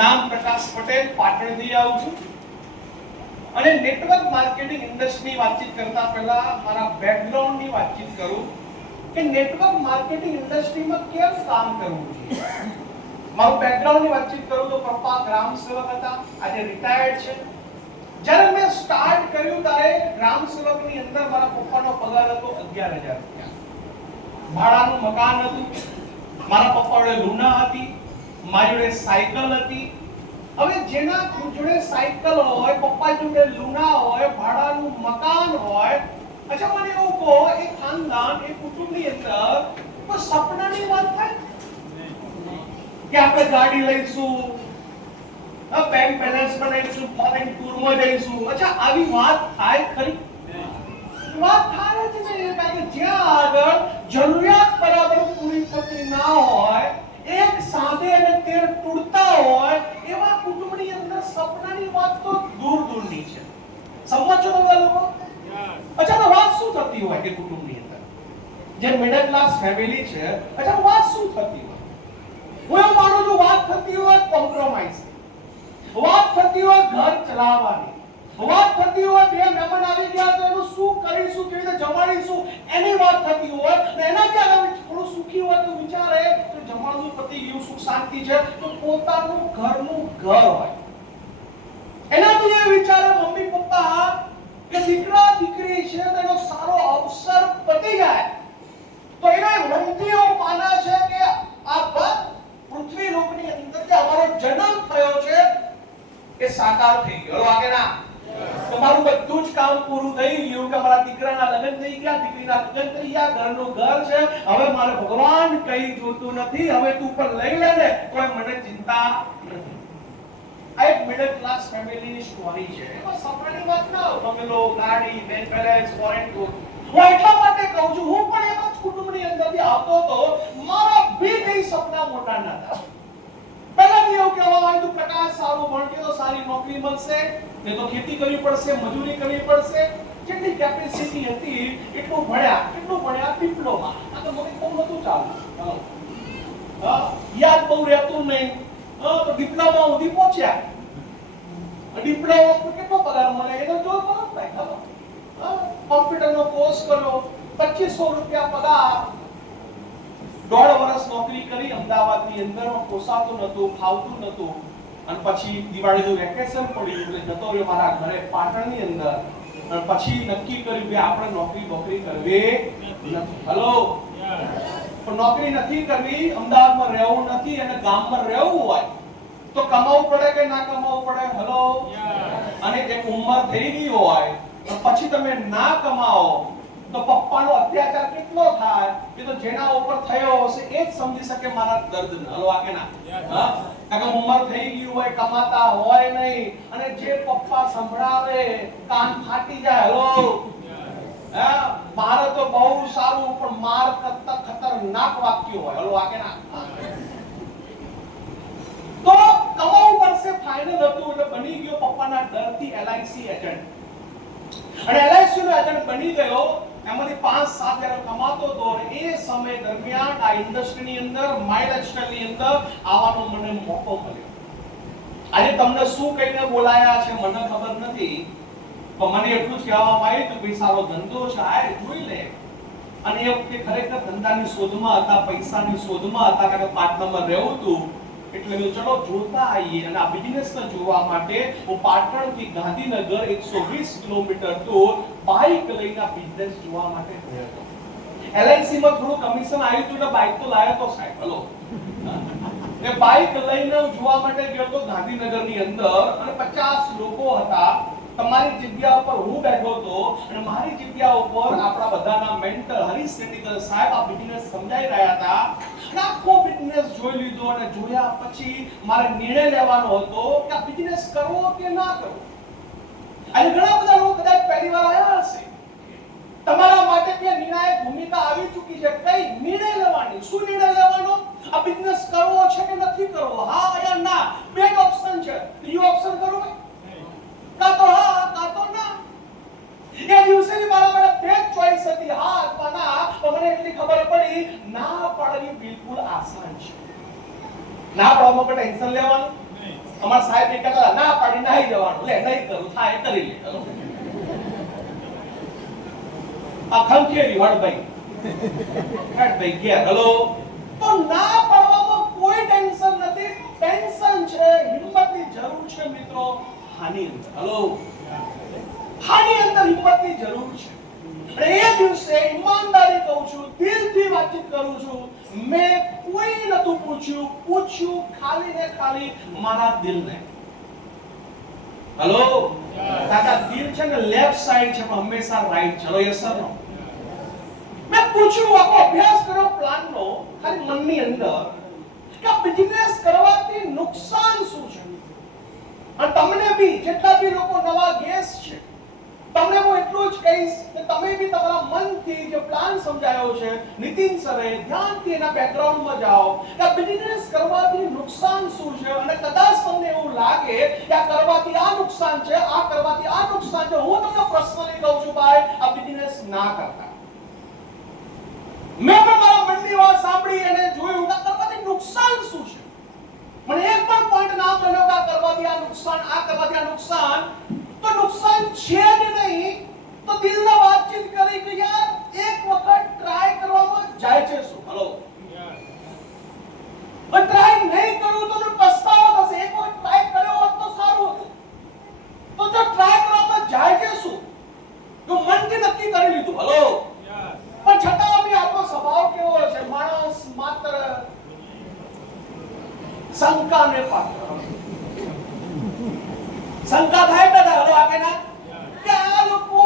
નામ પ્રકાશ પટેલ, પાટણથી આવું છું. અને નેટવર્ક માર્કેટિંગ ઇન્ડસ્ટ્રીની વાતચીત કરતા પહેલા મારા બેકગ્રાઉન્ડની વાતચીત કરું કે નેટવર્ક માર્કેટિંગ ઇન્ડસ્ટ્રીમાં કેમ કામ કરવું જોઈએ. મારું બેકગ્રાઉન્ડની વાતચીત કરું તો પપ્પા ગ્રામ સેવક હતા, આજે રિટાયર્ડ છે. જ્યારે મેં સ્ટાર્ટ કર્યું ત્યારે ગ્રામ સેવકની અંદર મારા પપ્પાનો પગાર હતો 11,000 રૂપિયા. ભાડાનું મકાન હતું, મારા પપ્પા જોડે લુના હતી, મારી જોડે સાયકલ હતી. હવે જેના જોડે સાયકલ હોય, પપ્પા જોડે લુના હોય, ભાડાનું મકાન હોય, અચ્છા મને એવું કહો, એ ખાનદાન, એ કુટુંબની અંદર કોઈ સપનાની વાત થાય કે આપણે ગાડી લઈશું, બેંક બેલેન્સ બનાવીશું, ફોરેન ટૂરમાં જઈશું? અચ્છા આવી વાત થાય ખરી? વાત થાય જ નહીં. કારણ કે જ્યાં આગળ જરૂરિયાત બરાબર પૂરી થતી ના હોય, એક સાંધે અને તેર તૂટતા હોય, એવા કુટુંબની અંદર સપનાની વાત તો દૂર દૂરની છે. સમજો છો તમે લોકો? અચ્છા તો વાત શું થતી હોય કે કુટુંબની અંદર જે મિડલ ક્લાસ ફેમિલી છે, અચ્છા વાત શું થતી હોય? હું એવું માનું છું વાત થતી હોય કોમ્પ્રોમાઇઝ, વાત થતી હોય ઘર ચલાવવાની, વાત થતી હોય બે મહેમાન આવી ગયા તો એનું શું કરીશું, કેવી રીતે જમાડીશું, એની વાત થતી હોય. અને એનાથી આગળ થોડું સુખી હોય તો વિચારે તો જમાડવું પતી ગયું, સુખ શાંતિ છે, તો પોતાનું ઘરનું ઘર હોય. એનાથી એ વિચારે મમ્મી પપ્પા કે દીકરા દીકરી છે તેનો સારો અવસર પતી જાય તો એને મનથી એવું માને છે કે આ પૃથ્વી લોકની અંદર જે અમારો જન્મ થયો છે એ સાકાર થઈ ગયો. વાગે ના? તમારું બધું જ કામ પૂરું થઈ ગયું કે મારા દીકરાના લગ્ન થઈ ગયા, દીકરીના લગ્ન થઈ ગયા, ઘરનું ઘર છે, હવે મારે ભગવાન કઈ જોતું નથી, હવે તું પણ લઈ લે ને કોઈ મને ચિંતા નથી. આ એક મિડલ ક્લાસ ફેમિલીની સ્ટોરી છે. એમાં સપનાની વાત ના હોય, બંગલો, ગાડી, બેંક બેલેન્સ, ફોરેન ટૂર. હું એટલા માટે કહું છું, હું પણ એવા જ કુટુંબની અંદરથી આવતો તો મારા બી કઈ સપના મોટા નતા. પહેલાથી એવું કહેવામાં આવ્યું પ્રકાશ સારું ભણકે તો સારી નોકરી મળશે, ને તો ખેતી કરવી પડશે, મજૂરી કરવી પડશે. જેટલી કેપેસિટી હતી એટલું ભણ્યા. કેટલું ભણ્યા? ડિપ્લોમા. આ તો મને બહુ નતું ચાલુ. યાદ બહુ રહેતું નહીં. તો ડિપ્લોમા સુધી પહોંચ્યા. ડિપ્લોમા પર કેટલો પગાર મળે એ તો જો કરો ભાઈ. ખબર? કોમ્પ્યુટરનો કોર્સ કર્યો, 2500 રૂપિયા પગાર. 1.5 વર્ષ નોકરી કરી અમદાવાદની અંદર, પોસાતું નતું, ખાવતું નતું. અને પછી દિવાળીનું વેકેશન પડ્યું એટલે જતો રહ્યો મારા ઘરે પાટણની અંદર. અને પછી નક્કી કર્યું કે આપણે નોકરી કરવી નથી. હેલો, પણ નોકરી નથી કરવી, અમદાવાદમાં રહેવું નથી અને ગામમાં રહેવું હોય તો કમાવું પડે કે ના કમાવું પડે? હેલો, અને એક ઉંમર થઈ ગઈ હોય તો પછી તમે ના કમાઓ તો પપ્પાનો અત્યાચાર કેટલો થાય એ તો જેના ઉપર થયો હશે એ જ સમજી શકે મારા દર્દને. હલો, આકે ના? કારણ કે ઉંમર થઈ ગઈ હોય, કમાતા હોય નહીં, અને જે પપ્પા સંભળાવે કાન ફાટી જાય. હલો, મારે તો બહુ સારું, પણ માર કરતા ખતરનાક વાક્ય હોય. હલો, આકે ના? તો કમાવું પડશે ફાઇનલ હતું એટલે બની ગયો પપ્પાના ડરથી LIC એજન્ટ. અને LIC નો એજન્ટ બની ગયો. એમાંથી 5-7 હજાર કમાતો હતો. અને એ સમય દરમિયાન આ ઇન્ડસ્ટ્રીની અંદર, માય લાઇફસ્ટાઈલની અંદર આવવાનો મને મોકો મળ્યો. આજે તમને શું કહીને બોલાયા છે મને ખબર નથી, પણ મને એટલું જ કહેવામાં આવ્યું કે ભાઈ સારો ધંધો છે, આ જોઈ લે. અને એ વખતે ખરેખર ધંધાની શોધમાં હતા, પૈસાની શોધમાં હતા, કારણ કે પાટણમાં રહેવું હતું. એટલે મેં ચલો જોતા આવીએ. અને આ બિઝનેસને જોવા માટે હું પાટણથી ગાંધીનગર 120 કિલોમીટર દૂર બાઇક લઈને બિઝનેસ જોવા માટે ગયો હતો. LIC માં થોડું કમિશન આવ્યું હતું એટલે બાઇક તો લાવ્યો તો સાહેબ. હલો, એ બાઇક લઈને જોવા માટે ગયો તો ગાંધીનગરની અંદર, અને 50 લોકો હતા. તમારી જગ્યા ઉપર હું બેઠો હતો અને મારી જગ્યા ઉપર આપણા બધાના મેન્ટર હરીશ સેટીકર સાહેબ આ બિઝનેસ સમજાઈ રહ્યા હતા. આખો બિઝનેસ જોઈ લીધો અને જોયા પછી મારે નિર્ણય લેવાનો હતો કે આ બિઝનેસ કરવો કે ના કરવો. અને ઘણા બધા લોકો કદાચ પહેલી વાર આવ્યા હશે. તમારા માટે ત્યાં નિર્ણાયક ભૂમિકા આવી ચૂકી છે. કઈ નિર્ણય લેવાની? શું નિર્ણય લેવાનો? આ બિઝનેસ કરવો છે કે નથી કરવો? હા યા ના, બે જ ઓપ્શન છે. ત્રીજો ઓપ્શન કરો ભાઈ, કાં તો હા કાં તો ના. એ દિવસેની મારા માટે બે જ ચોઈસ હતી, હા અથવા ના. તો મને એટલી ખબર પડી ના પાડવી બિલકુલ આસાન છે. ના પાડવામાં કોઈ ટેન્શન લેવાનું નહીં. અમાર સાહેબ એ કહેતા ના પાડી નાહી જવાનું, લે નહીં કરું થાય કરી લે. હલો આ ખંખેરી વડભાઈ ગયા. હલો તો ના પાડવામાં કોઈ ટેન્શન નથી. ટેન્શન છે, હિંમતની જરૂર છે મિત્રો હાની અંદર. હલો હાની અંદર હિંમતની જરૂર છે. અને એ દિવસે ઈમાનદારી કહું છું, દિલથી વાતચીત કરું છું, મેં કોઈ નતું પૂછ્યું ખાલી ને ખાલી મારા દિલને. હલો તારા દિલ છે ને લેફ્ટ સાઈડ છે પણ હંમેશા રાઈટ. ચલો યસ સર નો મેં પૂછ્યું, આખો અભ્યાસ કર્યો પ્લાનનો ખાલી મનની અંદર કે બિઝનેસ કરવાથી નુકસાન શું છે. અને તમને બી જેટલા બી લોકો નવા ગેસ છે તમને હું એટલું જ કહીશ કે તમે બી તમારા મનથી જે પ્લાન સમજાયો છે નીતિન સરે ધ્યાનથી એના બેકગ્રાઉન્ડમાં જાઓ કે બિઝનેસ કરવાથી નુકસાન શું છે. અને કદાચ તમને એવું લાગે કે આ કરવાથી આ નુકસાન છે, આ કરવાથી આ નુકસાન છે, હું તમને પર્સનલી કહું છું ભાઈ આ બિઝનેસ ના કરતા. મેં પણ મારા મનની વાત સાંભળી અને જોયું કે કરવાથી નુકસાન શું છે. મને એક પણ પોઈન્ટ ના મળ્યો કે આ કરવાથી આ નુકસાન, આ કરવાથી આ નુકસાન. તો નુકસાન છે જ નહીં તો દિલને વાતચીત કરી કે યાર એક વખત ટ્રાય કરવામાં જાય છે શું. હલો પણ ટ્રાય નહીં કરું તો મને પસ્તાવો થશે. એક વખત ટ્રાય કર્યો હોત તો સારું હતું. તો જો ટ્રાય કરવામાં જાય છે શું તો મનથી નક્કી કરી લીધું. હલો પણ છતાં બી આપણો સ્વભાવ કેવો છે, માણસ માત્ર શંકાને પાત્ર. શંકા થાય દાદા. હલો આપે ના કે આ લોકો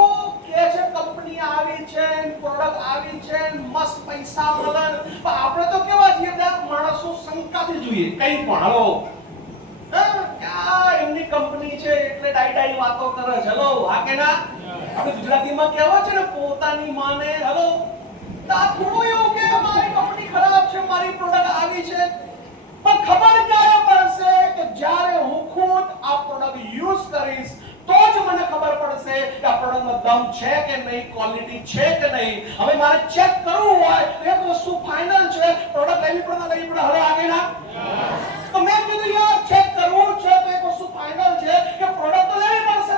કે છે કંપની આવી છે, પ્રોડક્ટ આવી છે, મસ્ત પૈસા મળે, પણ આપણે તો કેવા છીએ માણસો શંકાથી જોઈએ કઈ પણ. હલો એમની કંપની છે એટલે ડાઈ વાતો કરે છે. હલો હા કે ના આપણે ગુજરાતીમાં કહેવાય છે ને પોતાની માને. હલો તા થોડું એવું કે મારી કંપની ખરાબ છે, મારી પ્રોડક્ટ આવી છે, પણ ખબર ક્યારે પડશે કે જ્યારે હું ખુદ આ પ્રોડક્ટ યુઝ કરીશ તો જ મને ખબર પડશે કે આ પ્રોડક્ટમાં દમ છે કે નહીં, ક્વોલિટી છે કે નહીં. હવે મારે ચેક કરવું હોય તો એક વસ્તુ ફાઇનલ છે, પ્રોડક્ટ લેવી પડે. હવે આગે ના તો મેં કીધું યાર ચેક કરવું છે તો એક વસ્તુ ફાઇનલ છે કે પ્રોડક્ટ તો લેવી પડશે.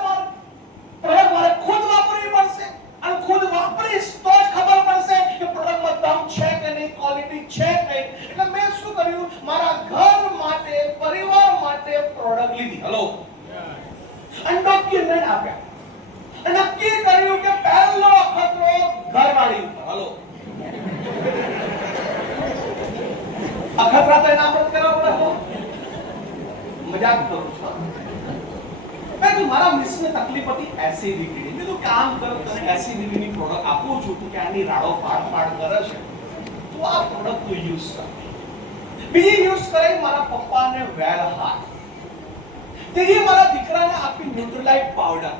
પ્રોડક્ટ મારે ખુદ વાપરવી પડશે અને ખુદ વાપરીશ તો જ ખબર પડશે કે પ્રોડક્ટમાં દમ છે કે નહીં, ક્વોલિટી છે કે નહીં. એટલે મેં શું કર્યું, મારા ઘર માટે, પરિવાર માટે પ્રોડક્ટ લીધી. હલો અને ડોક્યુમેન્ટ આપ્યા. નક્કી કર્યું કે પહેલો ખતરો ઘરવાળી ઉપર. હલો અખતરા તો એના પર કરવા પડે. મજાક કરું છું. મારા મિસને તકલીફ હતી એસિડિટી. મેં તો કામ કર તને એસિડિટીની પ્રોડક્ટ આપું છું તો કે આની રાડો પાડ કરે છે તો આ પ્રોડક્ટ તું યુઝ કર. બીજી યુઝ કરે મારા પપ્પાને વેલ હાર્ટ. ત્રીજી મારા દીકરાને આપી ન્યુટ્રલાઇટ પાવડર.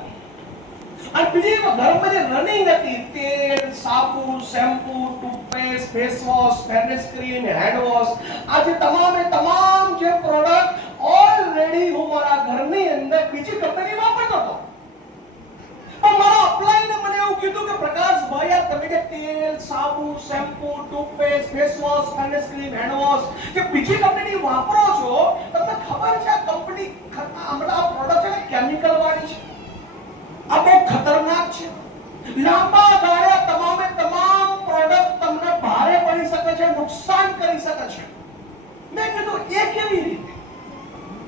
અને બીજી ઘરમાં જે રનિંગ હતી તેલ, સાબુ, shampoo, toothpaste, face wash, fairness cream, hand wash, આ જે તમામ જે પ્રોડક્ટ ઓલરેડી હું મારા ઘરની અંદર બીજી કંપની વાપરતો હતો. પણ મારા અપ્લાયને મને એવું કીધું કે પ્રકાશભાઈ આ તમે જે તેલ, સાબુ, shampoo, toothpaste, face wash, fairness cream, hand wash જે બીજી કંપની વાપરો છો, તમને ખબર છે આ કંપની આ પ્રોડક્ટ છે કેમિકલ વાળી છે, આ બહુ ખતરનાક છે, લાંબા ગાળે તમામ પ્રોડક્ટ તમને ભારે પડી શકે છે, નુકસાન કરી શકે છે. મેં કીધું એ કેવી રીતે?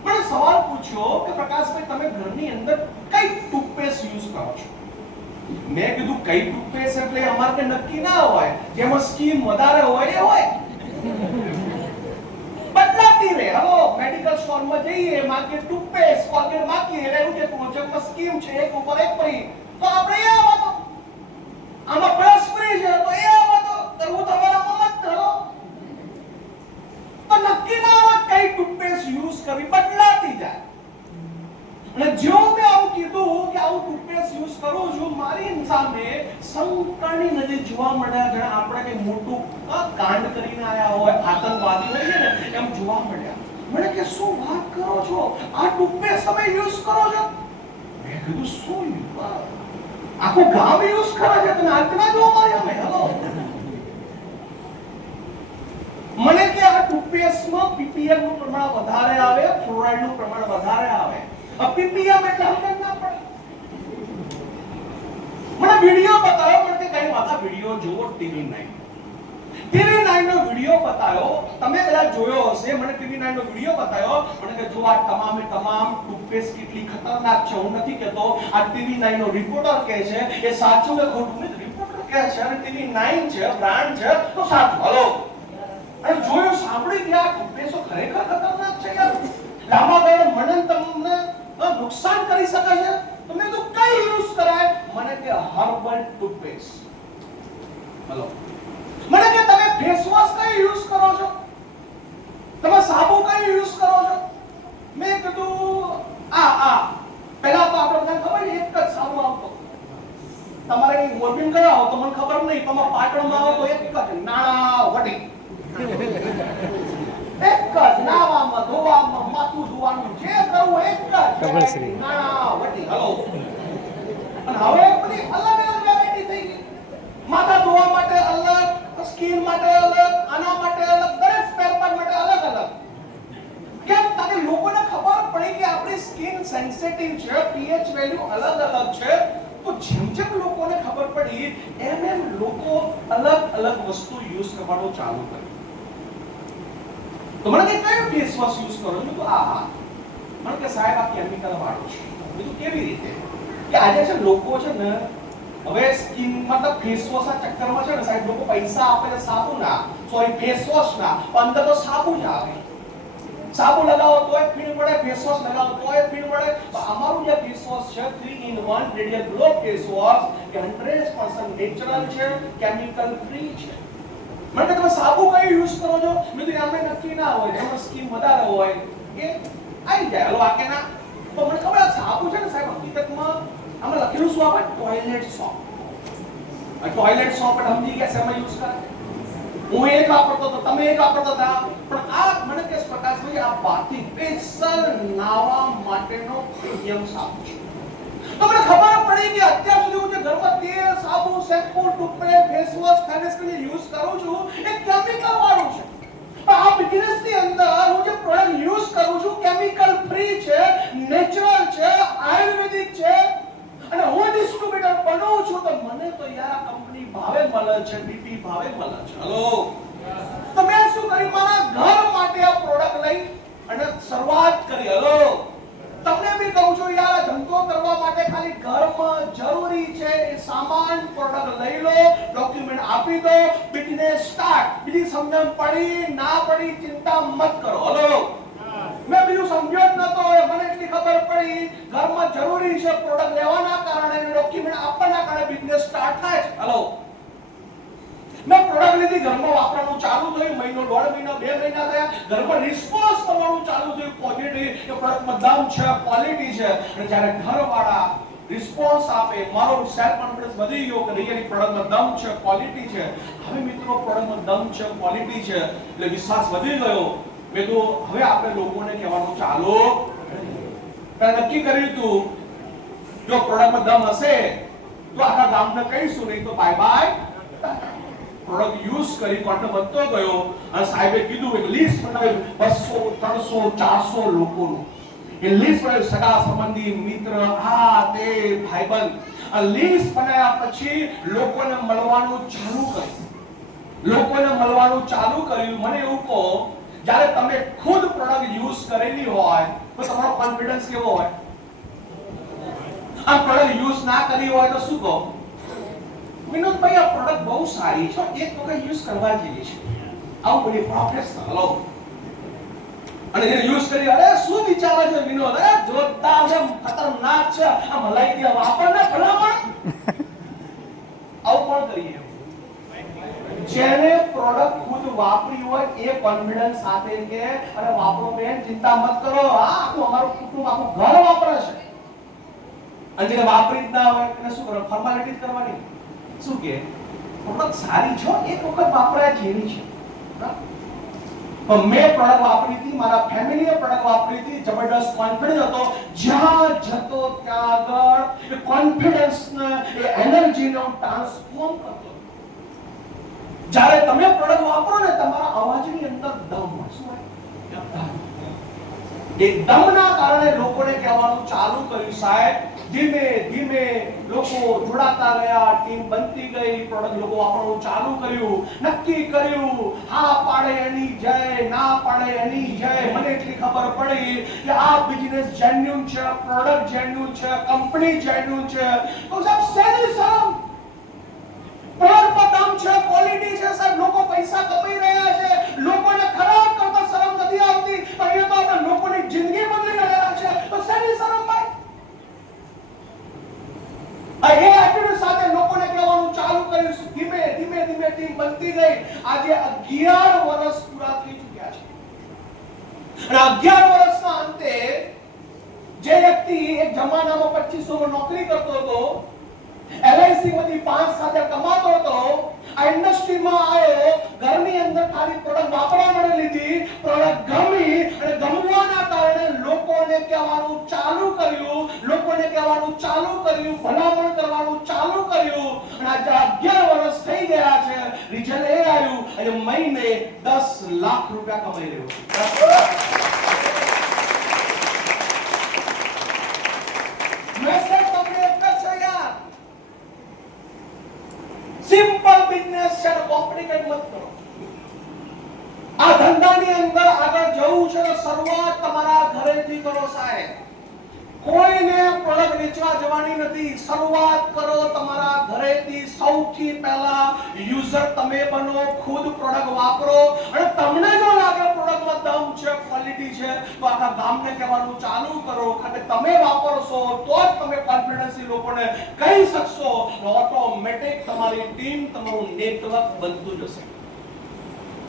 મને સવાલ પૂછ્યો કે પ્રકાશભાઈ તમે ઘરની અંદર કઈ ટૂથપેસ્ટ યુઝ કરો છો? મેં કીધું કઈ ટૂથપેસ્ટ એટલે અમારે કે નક્કી ના હોય, જેમાં સ્કીમ વધારે હોય એ હોય, બદલાતી રહે. હલો મેડિકલ સ્ટોરમાં જઈએ માંગીએ ટૂથપેસ્ટ, કોલગેટ માંગીએ એટલે એવું કે પ્રોજેક્ટમાં સ્કીમ છે એક ઉપર એક ફ્રી, તો આપણે એ આવો આમાં પ્લસ ફ્રી છે તો એ આવો તો કરવું તમારા મત કરો. તો નક્કી ના હોય કઈ ટૂથપેસ્ટ યુઝ કરવી, બદલાતી જાય. અને જો મેં આવું કીધું કે આવું ટૂથપેસ્ટ યુઝ કરું છું, મારી સામે શંકાની નજર જોવા મળ્યા. જાણે આપણે કઈ મોટું કાંડ કરીને આયા હોય, આતંકવાદી હોય ને એમ જોવા મળ્યા. મને કે શું વાત કરો છો, આ ટૂથપેસ્ટ તમે યુઝ કરો છો? મેં કીધું શું આખું ગામ યુઝ કરે છે, તમે આજના જોવા મળ્યા? મેં હેલો મને કે આ ટૂથપેસ્ટમાં પીપીએમ નું પ્રમાણ વધારે આવે, ફ્લોરાઇડનું પ્રમાણ વધારે આવે. પીપીએમ એટલે સમજ ના પડે. મને વિડિયો બતાવ્યો, મને કે કઈ માતા વિડિયો જુઓ TV9. TV9 નો વિડિયો બતાવ્યો, તમે કદાચ જોયો હશે. મને TV9 નો વિડિયો બતાવ્યો, મને કે જો આ તમામે તમામ ટૂથપેસ્ટ કેટલી ખતરનાક છે. હું નથી કહેતો, આ TV9 નો રિપોર્ટર કહે છે. એ સાચું કે ખોટું નહીં, રિપોર્ટર કહે છે અને TV9 છે બ્રાન્ડ છે તો સાચું. હલો, અને જોયું સાંભળી કે આ ટૂથપેસ્ટ ખરેખર ખતરનાક છે યાર. લાંબા ગાળે મને તમને નુકસાન કરી શકે છે. તમે તો કઈ યુઝ કરાય? મને કે હર્બલ ટૂથપેસ્ટ. હલો, મને કે તમે ફેસ વોશ કઈ યુઝ કરો છો? તમે સાબુ કઈ યુઝ કરો છો? મેં કીધું આ પહેલા તો આપણે બધાને ખબર છે એક જ સાબુ આવતો. તમારે મોરબીન કરાવો તો મને ખબર નહીં, તમારા પાટણમાં આવો તો એક જ નાણા વટી. એક જ નાવામાં ધોવામાં માથું ધોવાનું જે કરવું એક જ નાણા વટી. હલો, અને હવે બધી અલગ અલગ વેરાયટી થઈ ગઈ. માથા ધોવા માટે અલગ, સ્કિન માટે અલગ, આના માટે અલગ, દરેક સ્પેર પાર્ટ માટે અલગ અલગ. કેમ? તાકે લોકોને ખબર પડી કે આપણી સ્કિન સેન્સિટિવ છે, pH વેલ્યુ અલગ અલગ છે. તો જેમ જેમ લોકોને ખબર પડી એમ લોકો અલગ અલગ વસ્તુ યુઝ કરવાનું ચાલુ કર્યું. તો મને કે કયો ફેસ વોશ યુઝ કરો છો? તો આ મને કે સાહેબ આ કેમિકલ વાળો છે. બીજું કેવી રીતે? કે આજે છે લોકો છે ને હવે સ્કિન મતલબ ફેસ વોશ ના ચક્કરમાં છે ને સાહેબ લોકો પૈસા આપે છે સાબુના, સોરી ફેસ વોશ ના, અંદર તો સાબુ જ આવે. સાબુ લગાવો તોય ફીણ પડે, ફેસ વોશ લગાવો તોય ફીણ પડે. તો અમારું જે ફેસ વોશ છે 3-in-1 radial glow face wash કે 100% નેચરલ છે, કેમિકલ ફ્રી છે. મને કે તમે સાબુ કઈ યુઝ કરો છો? મેં કીધું આમે નક્કી ના હોય, તમારી સ્કિન વધારે હોય કે આવી જાય. હલો, આ કે ના. તો મને ખબર છે સાબુ છે ને સાહેબ હકીકતમાં આમાં લખેલું શું આવે? Toilet soap. આ ટોયલેટ સોપ એટલે સમજી ગયા શેમાં યુઝ કરે? હું એક વાપરતો તો તમે એક વાપરતા હતા, પણ આ મને કે પ્રકાશભાઈ આ બાથી સ્પેશિયલ નાવા માટેનો પ્રીમિયમ સાબુ છે. તો મને ખબર પડી કે અત્યાર સુધી હું જે ઘરમાં તેલ, સાબુ, શેમ્પૂ, ટૂથપેસ્ટ, ફેસ વોશ, ફેનેસ્કની યુઝ કરું છું એ કેમિકલ વાળું છે. પણ આ બિઝનેસ ની અંદર હું જે પ્રોડક્ટ યુઝ કરું છું કેમિકલ ફ્રી છે, નેચરલ છે, આયુર્વેદિક છે. અને હું ડિસ્ટ્રીબ્યુટર બનું છું તો મને તો યાર આ કંપની ભાવે મળે છે, બીપી ભાવે મળે છે. હલો, તો મેં શું કર્યું? મારા ઘર માટે આ પ્રોડક્ટ લઈ અને શરૂઆત કરી. હલો, તમને બી કહું છું યાર આ ધંધો કરવા માટે ખાલી ઘરમાં જરૂરી છે એ સામાન પ્રોડક્ટ લઈ લો, ડોક્યુમેન્ટ આપી દો, બિઝનેસ સ્ટાર્ટ. બીજી સમજણ પડી ના પડી ચિંતા મત કરો. હલો, મેં બીજું સમજ્યો જ નતો. મને એટલી ખબર પડી ઘરમાં જરૂરી છે પ્રોડક્ટ લેવાના કારણે, ડોક્યુમેન્ટ આપવાના કારણે બિઝનેસ સ્ટાર્ટ થાય છે. હલો, મેં પ્રોડક્ટ લીધી, ઘરમાં વાપરવાનું ચાલુ થયું. મહિનો, 1.5 મહિના, 2 મહિના થયા, ઘરમાં રિસ્પોન્સ મળવાનું ચાલુ થયું પોઝિટિવ કે પ્રોડક્ટમાં દમ છે, ક્વોલિટી છે. અને જ્યારે ઘરવાળા રિસ્પોન્સ આપે, મારો સેલ્ફ કોન્ફિડન્સ વધી ગયો કે રિયલી પ્રોડક્ટમાં દમ છે, ક્વોલિટી છે. હવે મિત્રો પ્રોડક્ટમાં દમ છે, ક્વોલિટી છે એટલે વિશ્વાસ વધી ગયો. મેં તો હવે આપણે લોકોને કહેવાનું ચાલુ નક્કી કર્યું હતું જો પ્રોડક્ટમાં દમ હશે તો આખા ગામને કહીશું, નહીં તો બાય બાય. પ્રોડક્ટ યુઝ કરી કોન્ટેક્ટ વધતો ગયો અને સાહેબે કીધું એક લિસ્ટ બનાવી 200, 300, 400 લોકોનું. એ લિસ્ટ બનાવી, સગા સંબંધી, મિત્ર, આ તે ભાઈબંધ. આ લિસ્ટ બનાવ્યા પછી લોકોને મળવાનું ચાલુ કર્યું. મને એવું કહો, જ્યારે તમે ખુદ પ્રોડક્ટ યુઝ કરેલી હોય તો તમારો કોન્ફિડન્સ કેવો હોય? આ પ્રોડક્ટ યુઝ ના કરી હોય તો શું કહો? વિનોદભાઈ આ પ્રોડક્ટ બહુ સારી છે, એક વખત યુઝ કરવા જેવી છે. આવું બોલી પ્રોફેશનલ. અને જે યુઝ કરી, અરે શું વિચારે છે વિનોદ? અરે જોરદાર છે, ખતરનાક છે, આ મલાઈ દે વાપરને ભલામણ. આવું કોણ કરીએ? જેને પ્રોડક્ટ ખુદ વાપરી હોય એ કોન્ફિડન્સ સાથે કે અરે વાપરો બેન, ચિંતા મત કરો, આખું અમારું કુટુંબ, આખું ઘર વાપરે છે. અને જેને વાપરી જ ના હોય એને શું કરો? ફોર્માલિટી જ કરવાની. શું કે પ્રોડક્ટ સારી છે, એક વખત વાપરાય જેવી છે. પણ મેં પ્રોડક્ટ વાપરી હતી, મારા ફેમિલીએ પ્રોડક્ટ વાપરી હતી, જબરદસ્ત કોન્ફિડન્સ હતો. જ્યાં જતો ત્યાં આગળ એ કોન્ફિડન્સને, એ એનર્જીને ટ્રાન્સફોર્મ કરતો. જ્યારે તમે પ્રોડક્ટ વાપરો ને તમારા અવાજની અંદર દમ હોય. શું હોય? એ દમના કારણે લોકોને કહેવાનું ચાલુ કર્યું સાહેબ, ધીમે ધીમે લોકો જોડાતા ગયા, ટીમ બનતી ગઈ, પ્રોડક્ટ લોકો વાપરવાનું ચાલુ કર્યું, નક્કી કર્યું, હા પાડે એની જય, ના પાડે એની જય. મને એટલી ખબર પડી કે આ બિઝનેસ જેન્યુન છે, પ્રોડક્ટ જેન્યુન છે, કંપની જેન્યુન છે. તો સાહેબ સેની શરમ? પ્રોડક્ટમાં દમ છે, ક્વોલિટી છે સાહેબ, લોકો પૈસા કમાઈ રહ્યા છે, લોકોને ખરાબ કરતા શરમ નથી આવતી. અહીંયા તો આપણે લોકોની જિંદગી બદલી રહ્યા છે, તો શેની શરમ ભાઈ? આ એ એટીટ્યુડ સાથે લોકોને કહેવાનું ચાલુ કર્યું. ધીમે ધીમે ધીમે ટીમ બનતી ગઈ. આજે 11 વર્ષ પૂરા થઈ ચૂક્યા છે. અને 11 વર્ષના અંતે જે વ્યક્તિ એક જમાનામાં 2500 માં નોકરી કરતો હતો, LIC માંથી 5,000 કમાતો હતો, આ ઇન્ડસ્ટ્રીમાં આવ્યો, ઘરની અંદર ખાલી પ્રોડક્ટ વાપરવા માટે લીધી, પ્રોડક્ટ ગમી અને ગમવાના કારણે લોકોને કહેવાનું ચાલુ કર્યું, ભલામણ કરવાનું ચાલુ કર્યું. અને આજે 11 વર્ષ થઈ ગયા છે. રિઝલ્ટ એ આવ્યું, આજે મહિને 10 લાખ રૂપિયા કમાઈ રહ્યો છે. મેસેજ તમને એક જ છે યાર, સિમ્પલ બિઝનેસ છે, કોમ્પ્લિકેટ મત કરો. આ ધંધાની અંદર આગળ જવું છે તો શરૂઆત તમારા ઘરેથી કરો સાહેબ. કોઈને પ્રોડક્ટ વેચવા જવાની નથી, શરૂઆત કરો તમારા ઘરેથી. સૌથી પહેલા યુઝર તમે બનો, ખુદ પ્રોડક્ટ વાપરો, અને તમને જો લાગે પ્રોડક્ટમાં દમ છે, ક્વોલિટી છે, તો આખા ગામને કહેવાનું ચાલુ કરો. કારણ તમે વાપરશો તો જ તમે કોન્ફિડન્સથી લોકોને કહી શકશો. ઓટોમેટિક તમારી ટીમ, તમારું નેટવર્ક બનતું જશે.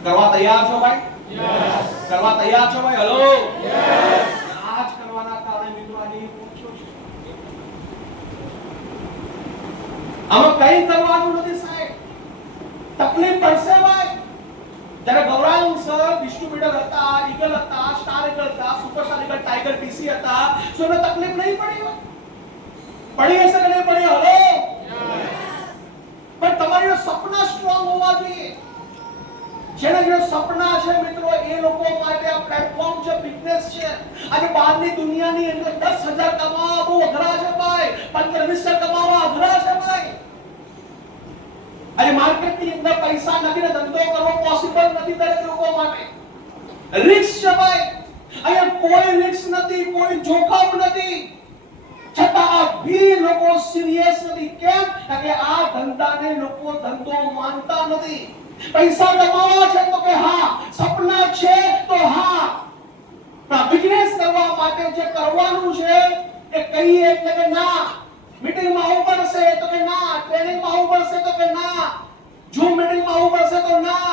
કરવા તૈયાર છો ભાઈ? યસ. કરવા તૈયાર છો ભાઈ? Hello, yes. આજ કરવાના કારણે મિત્રો આજે પહોંચ્યો છે. આમાં કઈ કરવાનું નથી સાહેબ, તકલીફ પડશે ભાઈ. જ્યારે ગૌરાંગ સર ડિસ્ટ્રીબ્યુટર હતા, ઈગલ હતા, સ્ટાર ઈગલ હતા, સુપરસ્ટાર ઈગલ, ટાઈગર ટીસી હતા, સો એને તકલીફ નહીં પડી હોય? પડી હશે કે નહીં પડી? હલો, પણ તમારા સપના સ્ટ્રોંગ હોવા જોઈએ. જેના જે સપના છે મિત્રો, એ લોકો માટે આ પ્લેટફોર્મ છે, બિઝનેસ છે. આજે બહારની દુનિયાની અંદર 10,000 કમાવા બહુ અઘરા છે ભાઈ, 15-20 કમાવા અઘરા છે ભાઈ. આજે માર્કેટની અંદર પૈસા નથી ને ધંધો કરવો પોસિબલ નથી દરેક લોકો માટે. રિસ્ક છે ભાઈ, અહીંયા કોઈ રિસ્ક નથી, કોઈ જોખમ નથી, છતાં ભી લોકો સિરિયસ નથી. કેમ? કારણ કે આ ધંધાને લોકો ધંધો માનતા નથી. પૈસા કમાવા છે તો કે હા, સપના છે તો હા, પણ બિઝનેસ કરવા માટે જે કરવાનું છે એ કહીએ એટલે કે ના. મીટિંગમાં આવવું પડશે તો કે ના, ટ્રેનિંગમાં આવવું પડશે તો કે ના, ઝૂમ મીટિંગમાં આવવું પડશે તો ના,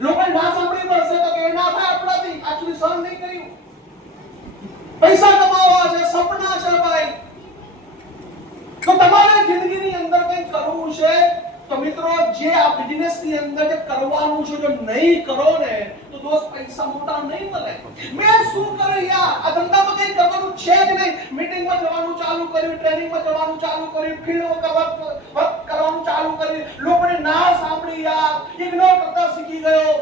લોકોની વાત સાંભળવી પડશે તો કે ના થાય આપણાથી, આજ સુધી સહન નહીં કર્યું. પૈસા કમાવા છે, સપના છે ભાઈ. તો તમારે જિંદગીની અંદર કંઈ કરવું છે તો મિત્રો જે આ બિઝનેસની અંદર જે કરવાનું છે, જો નહીં કરો ને તો દોસ્ત પૈસા મોટા નહીં મળે. મેં શું કર્યું યાર, આ ધંધામાં કંઈ કરવાનું છે જ નહીં. મીટિંગમાં જવાનું ચાલુ કર્યું, ટ્રેનિંગમાં જવાનું ચાલુ કર્યું, ફીલ્ડ વર્ક કરવાનું ચાલુ કર્યું, લોકોને ના સાંભળી યાર, ઇગ્નોર કરતા શીખી ગયો.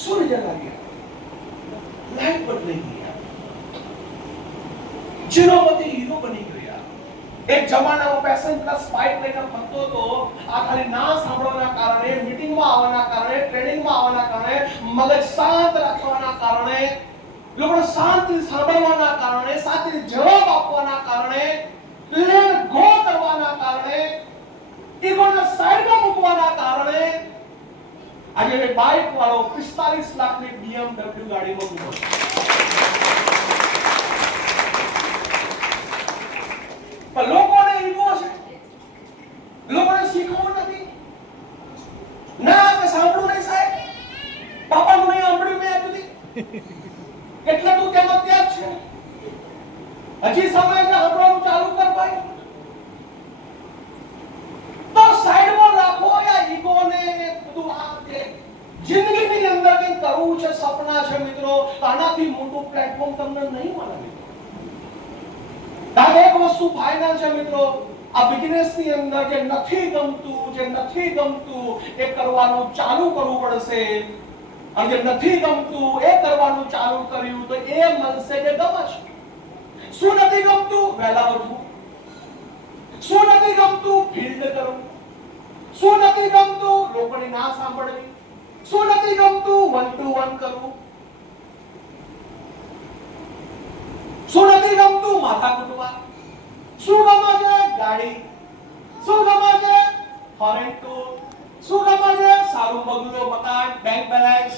શું રિઝલ્ટ આવ્યું? લાઈફ બદલાઈ ગઈ યાર, ઝીરોમાંથી હીરો બની ગયો. એક જમાનામાં પેશન પ્લસ બાઇક લઈને ફરતો હતો. આ ખાલી ના સાંભળવાના કારણે, મીટિંગમાં આવવાના કારણે, ટ્રેનિંગમાં આવવાના કારણે, મગજ શાંત રાખવાના કારણે, લોકોને શાંતિ સાંભળવાના કારણે, શાંતિથી જવાબ આપવાના કારણે, લેટ ગો કરવાના કારણે, ઈગોને સાઈડમાં મૂકવાના કારણે આજે એક બાઇક વાળો 45 લાખની BMW ગાડીમાં ઉભો છે. પણ લોકોને ઈગો છે, લોકોને શીખવું નથી. ના કે સાંભળવું નહીં સાહેબ, પાપાનું નહીં સાંભળ્યું મેં સુધી, એટલે તું તેમાં ત્યાં જ છે. હજી સમય છે, સાંભળવાનું ચાલુ કર ભાઈ. તો સાઈડમાં રાખો યા ઈગોને, બધું આ છે. જિંદગીની અંદર કંઈ કરવું છે, સપના છે મિત્રો, આનાથી મોટું પ્લેટફોર્મ તમને નહીં મળે. એક વસ્તુ ફાઇનલ છે મિત્રો, આ બિઝનેસની અંદર જે નથી ગમતું એ કરવાનું ચાલુ કરવું પડશે. અને જે નથી ગમતું એ કરવાનું ચાલુ કર્યું તો એ મળશે કે ગમશે. શું નથી ગમતું? વહેલા ઉઠવું. શું નથી ગમતું? ફિલ્ડ કરવું. શું નથી ગમતું? લોકોની ના સાંભળવી. શું નથી ગમતું? 1 to 1 કરવું. શું નથી ગમતું? માથા કૂટવા. શું ગમે છે? ગાડી. શું ગમે છે? Foreign tour. શું ગમે છે? સારું બંગલો, મકાન, બેંક બેલેન્સ.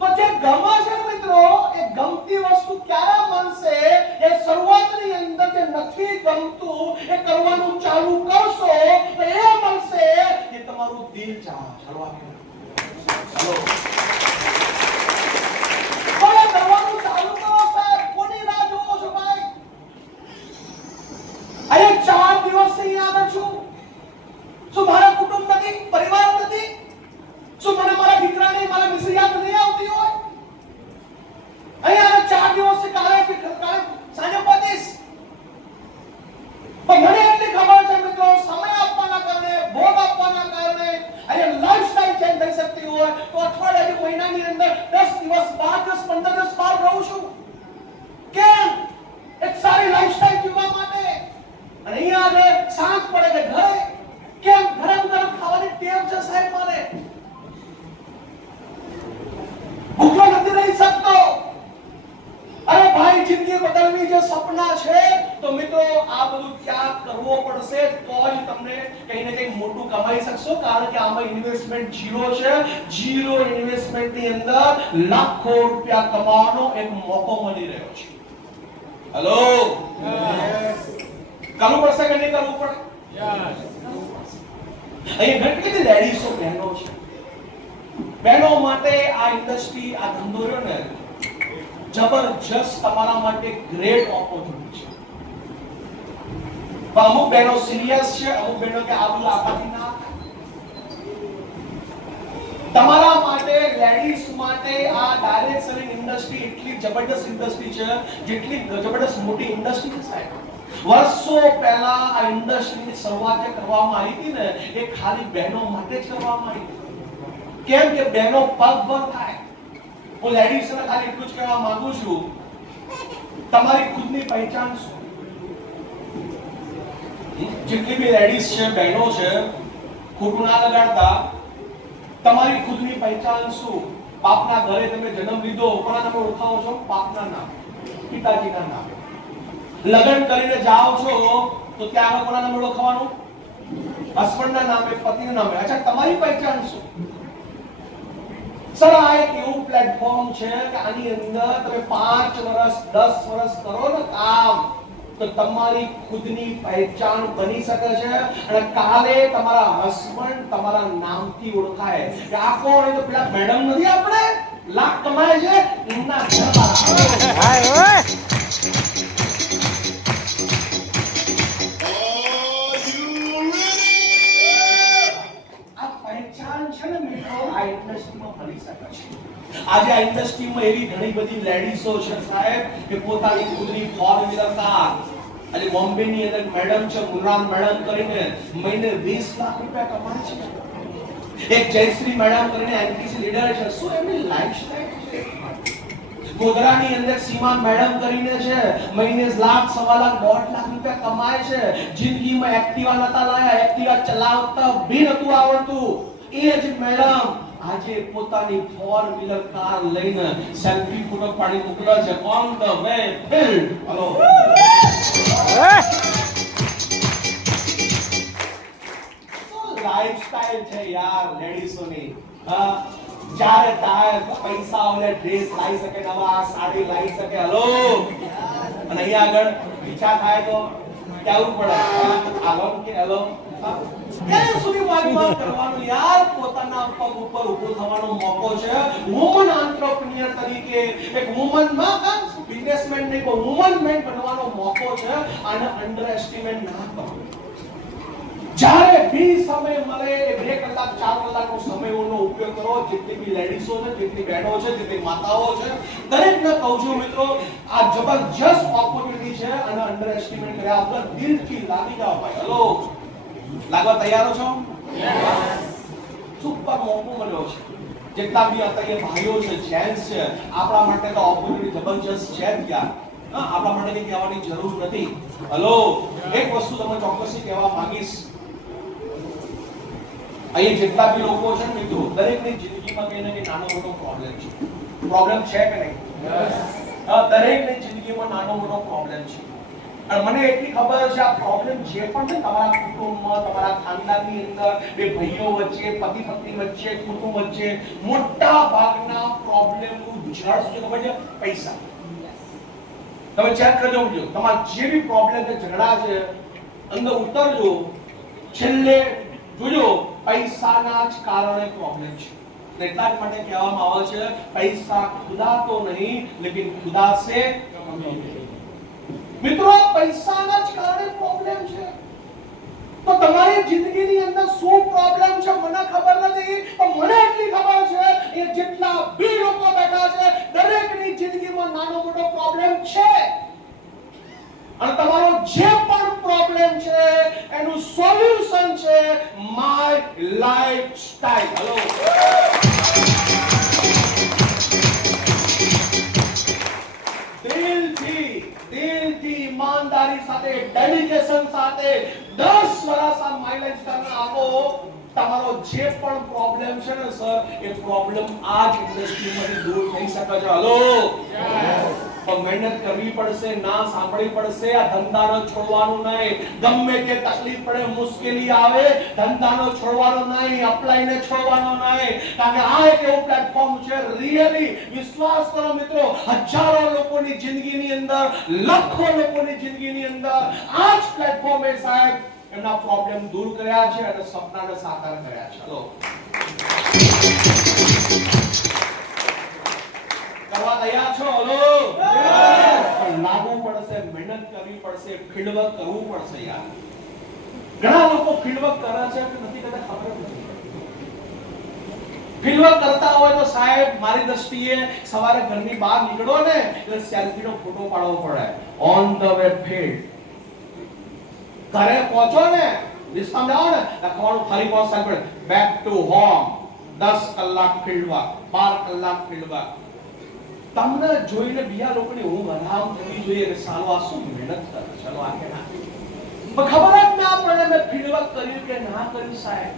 તો જે ગમે છે મિત્રો, એ ગમતી વસ્તુ ક્યારે મળશે? એ શરૂઆતની અંદર જે નથી ગમતું એ કરવાનું ચાલુ કરશો તો એ મળશે જે તમારું દિલ ચાહે. ચાલો કરવાનું ચાલુ કરો સાહેબ. કોની રાહ જોવો છો ભાઈ? અરે 4 દિવસથી આગળ છું. શું મારા કુટુંબ નથી? પરિવાર નથી? શું મને મારા દીકરાને મારા મિસ્ર યાદ નહીં આવતી હોય? અહીંયા 4 દિવસથી કાલે સાંજે પહોંચીશ. પણ મને એટલી ખબર છે મિત્રો, સમય આપવાના કારણે, ભોગ આપવાના કારણે અહીંયા લાઈફસ્ટાઈલ ચેન્જ થઈ શકતી હોય તો અઠવાડિયા મહિનાની અંદર 10 દિવસ 15 દિવસ બહાર રહું છું. કેમ? એક સારી લાઈફસ્ટાઈલ જીવવા માટે. અને અહીંયા આગળ સાંજ પડે કે ઘરે કેમ ગરમ ગરમ ખાવાની ટેવ છે સાહેબ મારે. ભૂખો નથી રહી શકતો. અરે ભાઈ, જિંદગી બદલવી જે સપના છે તો મિત્રો આ બધું ત્યાગ કરવો પડશે તો જ તમને કંઈ ને કંઈ મોટું કમાઈ શકશો. કારણ કે આમાં ઇન્વેસ્ટમેન્ટ ઝીરો છે. ઝીરો ઇન્વેસ્ટમેન્ટની અંદર લાખો રૂપિયા કમાવાનો એક મોકો મળી રહ્યો છે. હેલો, કરવું પડશે કે નહીં કરવું પડે? અહીંયા ઘણી લેડીઝો બહેનો છે. બહેનો માટે આ ઇન્ડસ્ટ્રી, આ ધંધો રહ્યો ને, જબરજસ્ત તમારા માટે ગ્રેટ ઓપોર્ચ્યુનિટી છે. પણ અમુક બહેનો સિરિયસ છે, અમુક બહેનો કે આ બધું આપવાથી ના. તમારા માટે, લેડીઝ માટે આ ડાયરેક્ટ સેલિંગ ઇન્ડસ્ટ્રી એટલી જબરદસ્ત ઇન્ડસ્ટ્રી છે, જેટલી જબરદસ્ત મોટી ઇન્ડસ્ટ્રી છે સાહેબ. વર્ષો પહેલા આ ઇન્ડસ્ટ્રીની શરૂઆત કરવામાં આવી હતી ને, એ ખાલી બહેનો માટે જ કરવામાં આવી હતી. કેમ કે બહેનો પગભર થાય. હું લેડીઝને ખાલી એટલું જ કહેવા માંગુ છું, તમારી ખુદની પહેચાન શું? જેટલી બી લેડીઝ છે, બહેનો છે, ખોટું ના લગાડતા. તમારી ખુદની પહેચાન શું? બાપના ઘરે તમે જન્મ લીધો, કોના નામે ઓળખાવો છો? બાપના નામ, પિતાજીના નામ. લગ્ન કરીને જાઓ છો તો ત્યાં કોના નામે ઓળખવાનું? હસબન્ડના નામે, પતિના નામે. અચ્છા, તમારી પહેચાન શું? સર, આ એક એવું પ્લેટફોર્મ છે કે આની અંદર તમે 5 વર્ષ 10 વર્ષ કરો ને કામ તો તમારી ખુદની પહેચાન બની શકે છે. અને કાલે તમારા હસબન્ડ તમારા નામથી ઓળખાય કે આ કોણ? તો પેલા મેડમ નથી, આપણે લાખ કમાય છે એમના ઘરમાં. આજે આ ઇન્ડસ્ટ્રીમાં એવી ઘણી બધી લેડીઝો છે સાહેબ કે પોતાની ખુદની ફોર વ્હીલર કાર, આજે બોમ્બેની અંદર મેડમ છે, મુરાન મેડમ કરીને મહિને 20 લાખ રૂપિયા કમાય છે. એક જયશ્રી મેડમ કરીને એનટીસી લીડર છે. શું એમની લાઈફસ્ટાઈલ છે? ગોધરાની અંદર સીમા મેડમ કરીને છે, મહિને લાખ, સવા લાખ, 1.5 લાખ રૂપિયા કમાય છે. જિંદગીમાં એક્ટિવા નતા લાયા, એક્ટિવા ચલાવતા બી નતું આવડતું. એ જ મેડમ આજે પોતાની 4 વ્હીલર કાર લઈને સેલ્ફી ફોટો પાડી મોકલે છે on the way field. Hello, lifestyle છે યાર લેડીઝોની. જ્યારે તારે પૈસા ઓલે ડ્રેસ લાવી શકે, નવા સાડી લાવી શકે. હેલો, અને અહીંયા આગળ ઈચ્છા થાય તો કેવું પડે? હાલો કે હેલો, ક્યાં સુધી વાતમાં કરવાનું યાર? પોતાના પગ ઉપર ઊભો થવાનો મોકો છે. વુમન એન્ટરપ્રેન્યોર તરીકે એક વુમન માં બિઝનેસમેન નહીં પણ વુમન મેન બનવાનો મોકો છે. આને અંડર એસ્ટિમેટ ના કરો. જ્યારે બી સમય મળે એ 2 કલાક 4 કલાકનો સમયનો ઉપયોગ કરો. જેટલી બી લેડીઝો છે, જેટલી બહેનો છે, જેટલી માતાઓ છે, દરેકને કહું છું મિત્રો, આ જબરજસ્ત ઓપોર્ચ્યુનિટી છે અને અંડર એસ્ટિમેટ કર્યા વગર દિલથી લાગી જાઓ ભાઈ. હેલો, લાગવા તૈયાર છો? યસ. સુપર મોકો મળ્યો છે. જેટલા બી અત્યારે ભાઈઓ છે, જેન્ટ્સ છે, આપણા માટે તો ઓપોર્ચ્યુનિટી જબરજસ્ત છે જ યાર. હા, આપણા માટે કઈ કહેવાની જરૂર નથી. હલો, એક વસ્તુ તમને ચોક્કસથી કહેવા માંગીશ. અહીં જેટલા બી લોકો છે ને મિત્રો, દરેકની જિંદગીમાં કઈ ને કઈ નાનો મોટો પ્રોબ્લેમ છે. પ્રોબ્લેમ છે કે નહીં? દરેકની જિંદગીમાં નાનો મોટો પ્રોબ્લેમ છે. અને મને એટલી ખબર છે આ પ્રોબ્લેમ જે પણ છે તમારા કુટુંબમાં, તમારા ખાનદાનની અંદર, બે ભાઈઓ વચ્ચે, પતિ પત્ની વચ્ચે, કુટુંબ વચ્ચે, મોટા ભાગના પ્રોબ્લેમનું જડ શું છે ખબર છે? પૈસા. તમે ચેક કરજો, તમારા જે બી પ્રોબ્લેમ છે, ઝઘડા છે, અંદર ઉતરજો, છેલ્લે જોજો પૈસાના જ કારણે પ્રોબ્લેમ છે. એટલા જ માટે કહેવામાં આવે છે પૈસા ખુદા તો નહીં લેકિન ખુદા સે મિત્રો, પૈસાના જ કારણે પ્રોબ્લેમ છે. તો તમારી જિંદગીની અંદર શું પ્રોબ્લેમ છે મને ખબર નથી, પણ મને એટલી ખબર છે એ જેટલા બી લોકો બેઠા છે દરેકની જિંદગીમાં નાનો મોટો પ્રોબ્લેમ છે. અને તમારો જે પણ પ્રોબ્લેમ છે એનું સોલ્યુશન છે માય લાઈફસ્ટાઈલ. હેલો, દિલથી ઈમાનદારી સાથે, ડેડિકેશન સાથે 10 વર્ષ આ માય લાઈફસ્ટાઈલ આપો. તમારો જે પણ પ્રોબ્લેમ છે ને સર, એ પ્રોબ્લેમ આ જ ઇન્ડસ્ટ્રીમાંથી દૂર થઈ શકે છે. હલો, પણ મહેનત કરવી પડશે, ના સાંભળવી પડશે. આ ધંધાનો છોડવાનું નહીં. ગમે તે તકલીફ પડે, મુશ્કેલી આવે, ધંધાનો છોડવાનો નહીં, અપ્લાયને છોડવાનો નહીં. કારણ કે આ એક એવું પ્લેટફોર્મ છે, રિયલી વિશ્વાસ કરો મિત્રો, હજારો લોકોની જિંદગીની અંદર, લાખો લોકોની જિંદગીની અંદર આ જ પ્લેટફોર્મે સાહેબ એમના પ્રોબ્લેમ દૂર કર્યા છે અને સપનાને સાકાર કર્યા છે. ચલો, કરવા તૈયાર છો? હલો, પણ લાગવું પડશે, મહેનત કરવી પડશે, ફીલ્ડવર્ક કરવું પડશે યાર. ઘણા લોકો ફીલ્ડવર્ક કરે છે કે નથી કરતા ખબર જ નથી. ફીલ્ડવર્ક કરતા હોય તો સાહેબ મારી દ્રષ્ટિએ સવારે ઘરની બહાર નીકળો ને એટલે સેલ્ફીનો ફોટો પાડવો પડે ઓન ધ વે ફીલ્ડ. ઘરે પહોંચો ને, રિક્ષામાં જાઓ ને, લખવાનું ફરી પહોંચતા પડે બેક ટુ હોમ. 10 કલાક ફીલ્ડવર્ક, 12 કલાક ફીલ્ડવર્ક. તમને જોઈને બીજા લોકોની ઊંઘ હરામ થવી જોઈએ કે સાલો આ શું મહેનત કરે. ચલો આ કે ના, પણ ખબર જ ના પડે મેં ફીલ્ડવર્ક કર્યું કે ના કર્યું સાહેબ.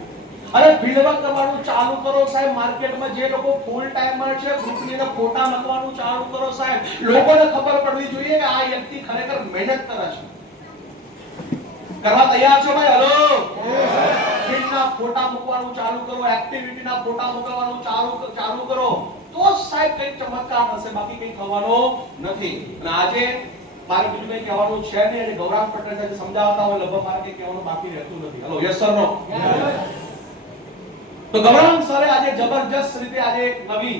અરે ફીલ્ડવર્ક કરવાનું ચાલુ કરો સાહેબ. માર્કેટમાં જે લોકો ફૂલ ટાઈમર છે ગ્રુપની અંદર ફોટા મૂકવાનું ચાલુ કરો સાહેબ. લોકોને ખબર પડવી જોઈએ કે આ વ્યક્તિ ખરેખર મહેનત કરે છે. કરવા તૈયાર છો ભાઈ? હલો, ફીલ્ડના ફોટા મૂકવાનું ચાલુ કરો, એક્ટિવિટીના ફોટા મૂકવાનું ચાલુ કરો, તો સાહેબ કઈ ચમત્કાર થશે, બાકી કઈ થવાનો નથી. અને આજે મારે બીજું કઈ કહેવાનું છે નહીં. અને ગૌરાંગ પટેલ સાહેબ સમજાવતા હોય લગભગ મારે કઈ કહેવાનું બાકી રહેતું નથી. હેલો, યસ સર નો? તો ગૌરાંગ સરે આજે જબરજસ્ત રીતે આજે એક નવી